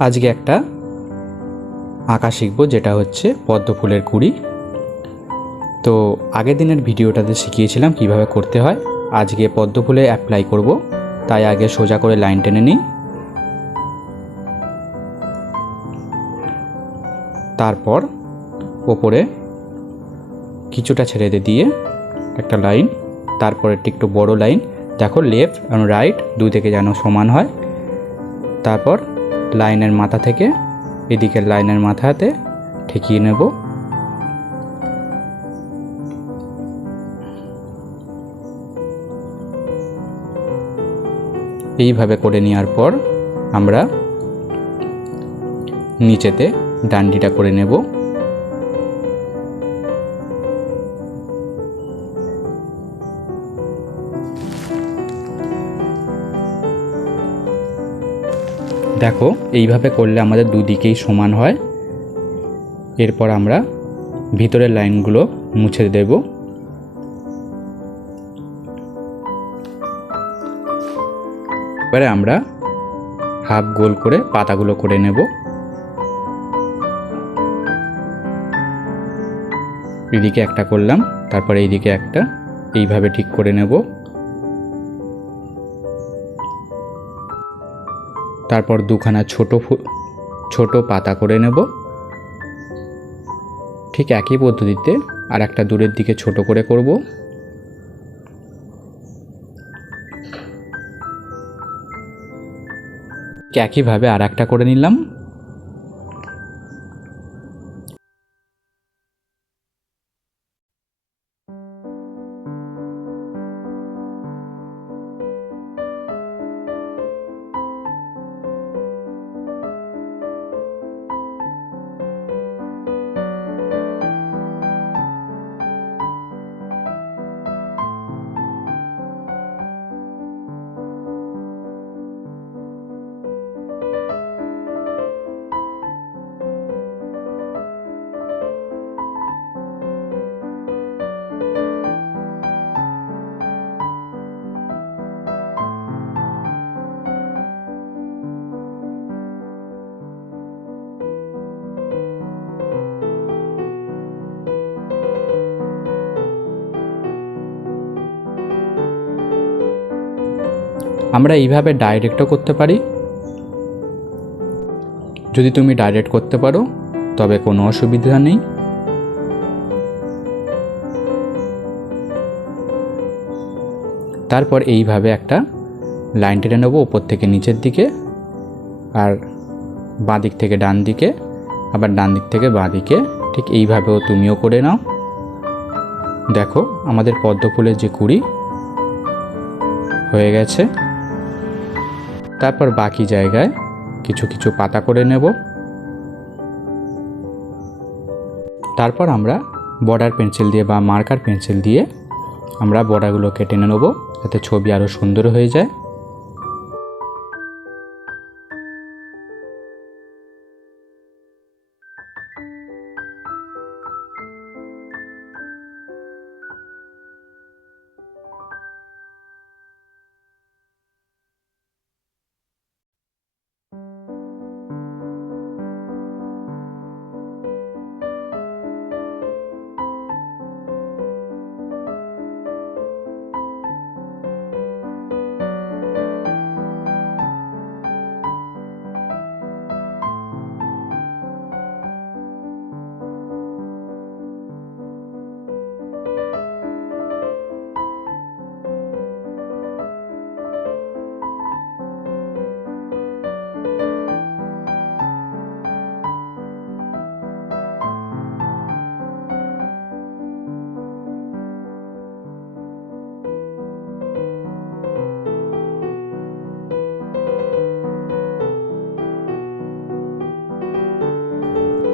আজকে একটা আঁকা শিখবো, যেটা হচ্ছে পদ্ম ফুলের কুঁড়ি। তো আগের দিনের ভিডিওটাতে শিখিয়েছিলাম কিভাবে করতে হয়। আজকে পদ্ম ফুলে অ্যাপ্লাই করব, তাই আগে সোজা করে লাইন টেনে নিই। তারপর ওপরে কিছুটা ছেড়ে দিয়ে একটা লাইন, তারপরে একটু বড় লাইন। দেখো লেফট এবং রাইট দুই থেকে যেন সমান হয়। তারপর লাইনের মাথা থেকে এদিকের লাইনের মাথাতে ঠেকিয়ে নেব। এইভাবে করে নেওয়ার পর আমরা নিচেতে ডান্ডিটা করে নেব। দেখো এইভাবে করলে আমাদের দুদিকেই সমান হয়। এরপর আমরা ভিতরের লাইনগুলো মুছে দেব। এবারে আমরা হাফ গোল করে পাতাগুলো করে নেব। এদিকে একটা করলাম, তারপরে এইদিকে একটা, এইভাবে ঠিক করে নেব। তারপর দুখানা ছোট পাতা করে নেব। ঠিক একই পদ্ধতিতে আর একটা দূরের দিকে ছোট করে করব। একইভাবে আর একটা করে নিলাম। আমরা এইভাবে ডাইরেক্টও করতে পারি। যদি তুমি ডাইরেক্ট করতে পারো তবে কোনো অসুবিধা নেই। তারপর এইভাবে একটা লাইন টেনে নেবো উপর থেকে নিচের দিকে, আর বাঁ দিক থেকে ডান দিকে, আবার ডান দিক থেকে বাঁ দিকে। ঠিক এইভাবেও তুমিও করে নাও। দেখো আমাদের পদ্ম ফুলের যে কুঁড়ি হয়ে গেছে। তারপর বাকি জায়গায় কিছু কিছু পাতা করে নেব। তারপর আমরা বর্ডার পেন্সিল দিয়ে বা মার্কার পেন্সিল দিয়ে আমরা বর্ডারগুলোকে টেনে নেব, যাতে ছবি আরও সুন্দর হয়ে যায়।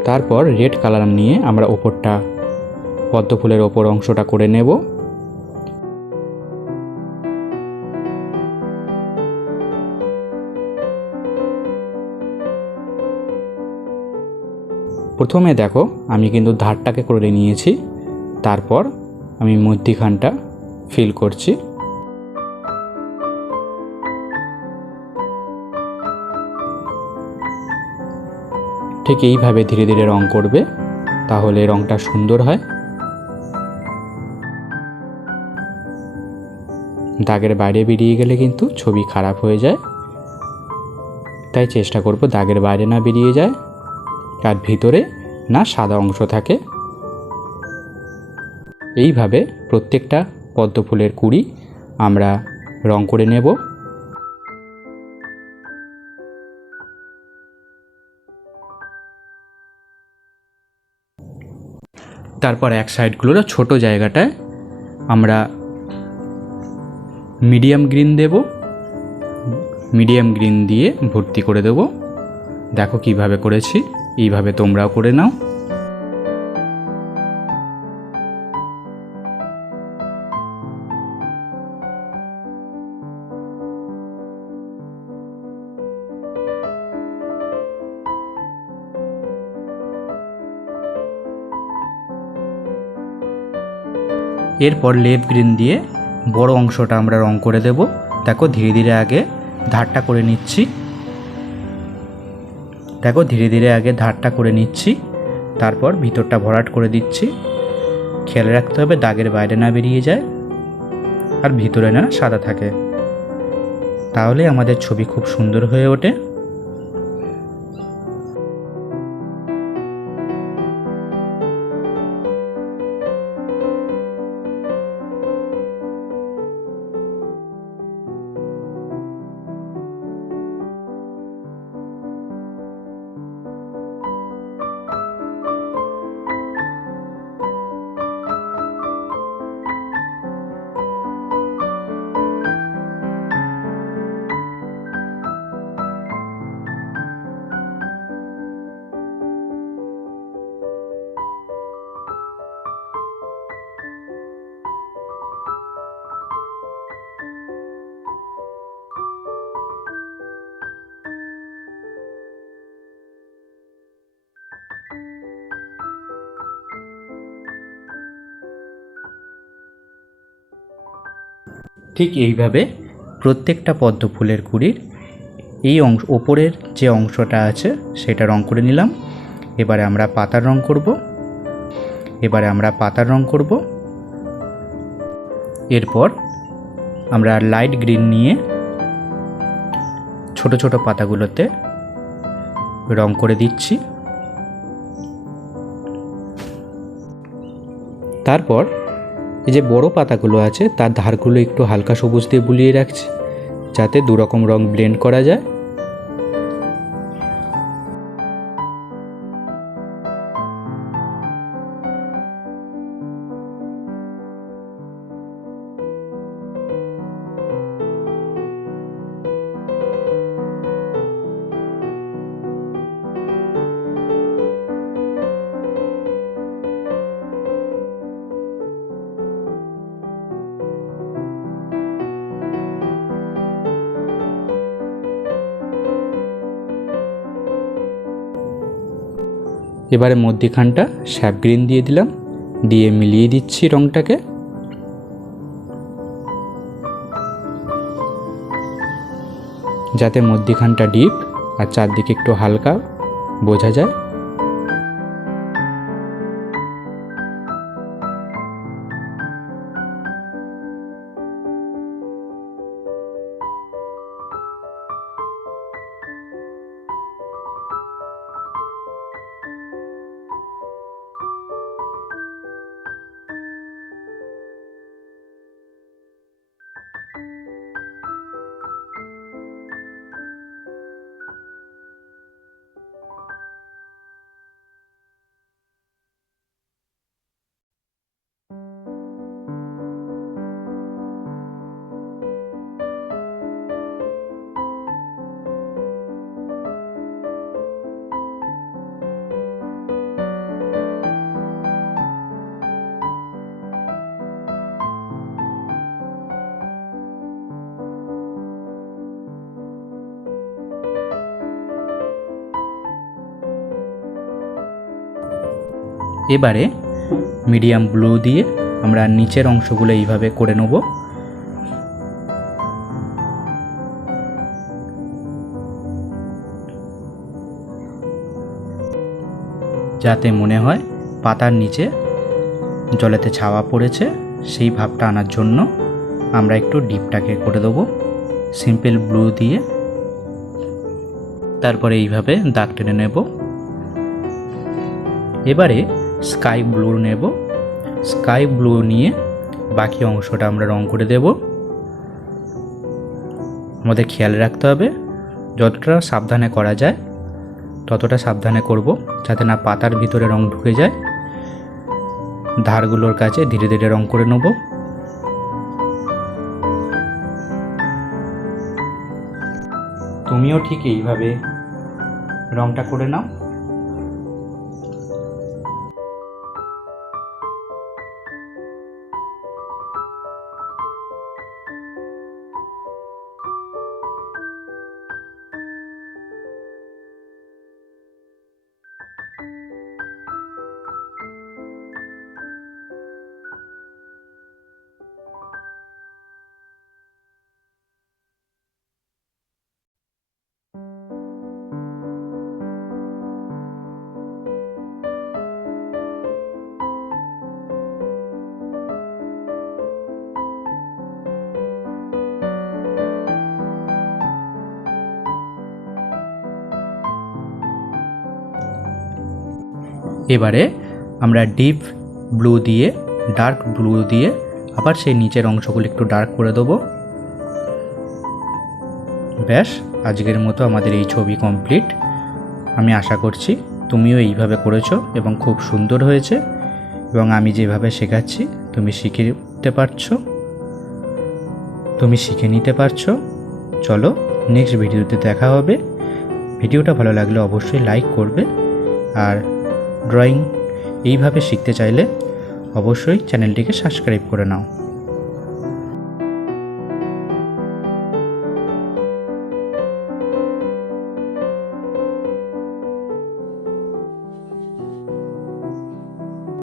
তারপর রেড কালার নিয়ে আমরা ওপরটা পদ্ম ফুলের ওপর অংশটা করে নেব। প্রথমে দেখো আমি কিন্তু ধারটাকে করে নিয়েছি, তারপর আমি মধ্যিখানটা ফিল করছি। ঠিক এইভাবে ধীরে ধীরে রং করবে, তাহলে রংটা সুন্দর হয়। দাগের বাইরে বেরিয়ে গেলে কিন্তু ছবি খারাপ হয়ে যায়, তাই চেষ্টা করব দাগের বাইরে না বেরিয়ে যায় আর ভিতরে না সাদা অংশ থাকে। এইভাবে প্রত্যেকটা পদ্ম ফুলের কুঁড়ি আমরা রং করে নেব। তারপর এক সাইডগুলোর ছোট জায়গাটায় আমরা মিডিয়াম গ্রিন দেব, মিডিয়াম গ্রিন দিয়ে ভর্তি করে দেব। দেখো কিভাবে করেছি, এইভাবে তোমরাও করে নাও। এরপর লেফ গ্রিন দিয়ে বড় অংশটা আমরা রং করে দেব। দেখো ধীরে ধীরে আগে ধারটা করে নিচ্ছি, দেখো ধীরে ধীরে আগে ধারটা করে নিচ্ছি, তারপর ভিতরটা ভরাট করে দিচ্ছি। খেয়াল রাখতে হবে দাগের বাইরে না বেরিয়ে যায় আর ভিতরে না সাদা থাকে, তাহলে আমাদের ছবি খুব সুন্দর হয়ে ওঠে। ঠিক এইভাবে প্রত্যেকটা পদ্ম ফুলের কুঁড়ির এই অংশ ওপরের যে অংশটা আছে সেটা রং করে নিলাম। এবারে আমরা পাতার রং করব। এরপর আমরা লাইট গ্রিন নিয়ে ছোট ছোট পাতাগুলোতে রং করে দিচ্ছি। তারপর এই যে বড় পাতাগুলো আছে তার ধারগুলো একটু হালকা সবুজ দিয়ে বুলিয়ে রাখছি, যাতে দু রকম রং ব্লেন্ড করা যায়। এবারে মধ্যিখানটা স্যাপ গ্রিন দিয়ে দিলাম, দিয়ে মিলিয়ে দিচ্ছি রংটাকে। যাতে মধ্যিখানটা ডিপ আর চারদিকে একটু হালকা বোঝা যায়। এবারে মিডিয়াম ব্লু দিয়ে আমরা নিচের অংশগুলো এইভাবে করে নেব। যাতে মনে হয় পাতার নিচে জলেতে ছাওয়া পড়েছে, সেই ভাবটা আনার জন্য আমরা একটু ডিপটাকে করে দেবো সিম্পল ব্লু দিয়ে। তারপরে এইভাবে দাগ টেনে নেব। এবারে স্কাই ব্লু নেব। স্কাই ব্লু নিয়ে বাকি অংশটা আমরা রং করে দেব। আমাদের খেয়াল রাখতে হবে যতটা সাবধানে করা যায় ততটা সাবধানে করব, যাতে না পাতার ভিতরে রং ঢুকে যায়। ধারগুলোর কাছে ধীরে ধীরে রং করে নেব। তুমিও ঠিক এইভাবে রংটা করে নাও। এবারে আমরা ডিপ ব্লু দিয়ে ডার্ক ব্লু দিয়ে আবার সেই নিচের অংশগুলো একটু ডার্ক করে দেবো। ব্যাস, আজকের মতো আমাদের এই ছবি কমপ্লিট। আমি আশা করছি তুমিও এইভাবে করেছো এবং খুব সুন্দর হয়েছে, এবং আমি যেভাবে শেখাচ্ছি তুমি শিখে নিতে পারছো। চলো নেক্সট ভিডিওতে দেখা হবে। ভিডিওটা ভালো লাগলে অবশ্যই লাইক করবে, আর ড্রয়িং এইভাবে শিখতে চাইলে অবশ্যই চ্যানেলটিকে সাবস্ক্রাইব করে নাও।